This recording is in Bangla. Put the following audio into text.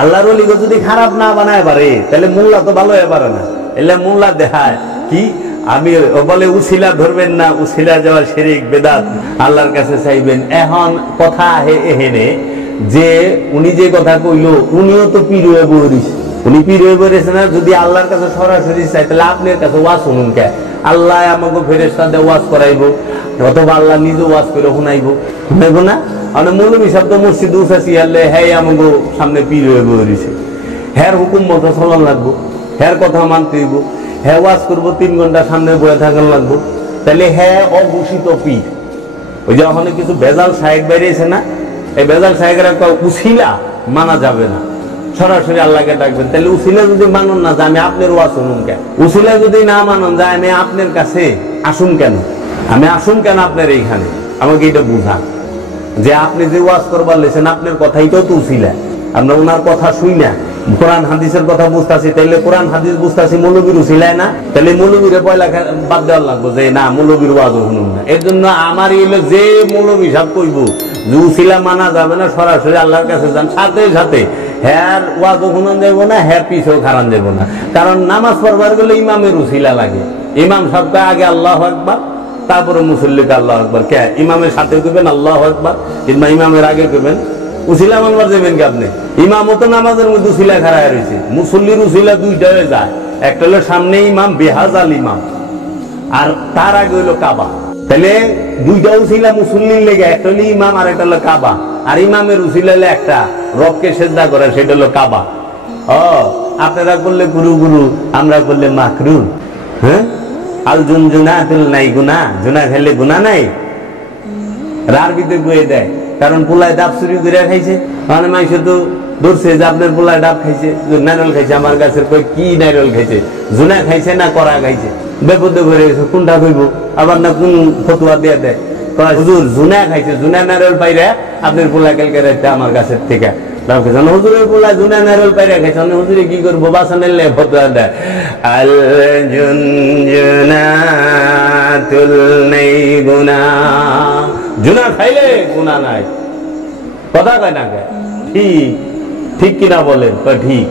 আল্লাহর ওলিকে যদি খারাপ না বানায় পারে তাহলে মোল্লা তো ভালো হয়ে পারে না। এলে মোল্লা দেখায় কি আমি বলে উসিলা ধরবেন না, উসিলা যাওয়া শিরক বেদাত, আল্লাহর কাছে চাইবেন। এখন কথা এহেনে যে উনি যে কথা কইল উনিও তো পীর হয়ে বইরিস, উনি পীর হয়ে বইরেছে না। যদি আল্লাহর কাছে সরাসরি চাই তাহলে আপনার কাছে ওয়াজ শুনুন কে? আল্লাহ আমাকে ফেরেশতা দিয়ে ওয়াজ করাইবো, অথবা আল্লাহ নিজে ওয়াজ করে শুনাইবো না? মানে মৌলবী শব্দ মসজিদ উঠাছি আল্লে হ্যাঁ আমাকে সামনে পীর হয়ে বইরিছে, হ্যার হুকুম মতো চলন লাগবো, হ্যার কথা মানতে হইব, হ্যাঁ ওয়াজ করবো 3 ঘন্টা সামনে বয়ে থাকার লাগবো, তাহলে হ্যাঁ অঘোষিত পীর। ওই যে ওখানে কিছু ভেজাল সাহেব বেরিয়েছে না, এই ভেজাল সাহেবের একটা উসিলা মানা যাবে না, সরাসরি আল্লাহকে ডাকবেন। তাহলে উসিলা যদি মানন না যে আমি আপনার ওয়াজ শুনুন কেন, উসিলা যদি না মানন যে আমি আপনার কাছে আসুন কেন, আমি আসুন কেন আপনার এইখানে, আমাকে এটা বুঝা যে আপনি যে ওয়াজ করবার লেছেন আপনার কথাইটাও তো উসিলা। আমরা ওনার কথা শুই না, কোরআন হাদিসের কথা বুঝতেছি, তাইলে কোরআন হাদিস বুঝতেছি মৌলবীর উসিলায় না, তাহলে মৌলবীরে পয়লা বাদ দেওয়ার লাগবো যে না মৌলবীর ওয়াজও শুনুন না। এর জন্য আমার এলো যে মৌলবী সাহেব কইব যে উসিলা মানা যাবে না, সরাসরি আল্লাহর কাছে যান, সাথে সাথে হ্যার ওয়াজও শুনুন যাবো না, হ্যার পিছেও খারান যাবো না। কারণ নামাজ পড়বার গেলে ইমামের উসিলা লাগে। ইমাম সাহেবকে আগে আল্লাহু আকবার, তারপরে মুসল্লিকে আল্লাহু আকবার। কে ইমামের সাথে কইবেন আল্লাহু আকবার, কিংবা ইমামের আগে কইবেন উসিলা মানবার যাবেন কি আপনি? ইমামও তো নামাজের মধ্যে উসিলা খাড়ায় রয়েছে, মুসল্লির উসিলা দুইটা হয়ে যায়। একটা হলো সামনে ইমাম বেহাজাল ইমাম, আর তার আগে হইলো কাবা। তাহলে দুইটা উসিলা মুসল্লির লেগে, একটা হলো ইমাম আর একটা হলো কাবা। আর ইমামের উসিলা হলো একটা রবকে সেজদা করে, সেটা হলো কাবা। আপনারা করলে গুরু গুরু, আমরা করলে মাকরুন। হ্যাঁ, আল জুনজুনাতুল নাই গুনাহ, জুনা খেলে গুনাহ নাই। আরবিতে বয়ে দেয়, কারণ পোলায় ডাব চুরি করে খাইছে, মানে মাইসে তো ধরছে যে আপনার পোলায় ডাব খাইছে, নারল খাইছে, আমার গাছের কই কি নারল খাইছে, জুনা খাইছে না করা খাইছে, বেপদে ভরে গেছে, কোনটা কইব? আবার না কোন ফতুয়া দিয়ে দেয়, হুজুর জুনা খাইছে, জুনা নারল পাইরা আপনার পোলা কালকে রাইতে আমার গাছের থেকে ডাব খাইছে, হুজুরের পোলা জুনা নারল পাইরা খাইছে, হুজুরে কি করবো? বাসানের ফতুয়া দেয়, আল জুনজুনাতুল নাই গুনাহ, জুনা খাইলে গুনাহ নাই। কথা কয় না, ঠিক ঠিক কিনা বলেন? ঠিক।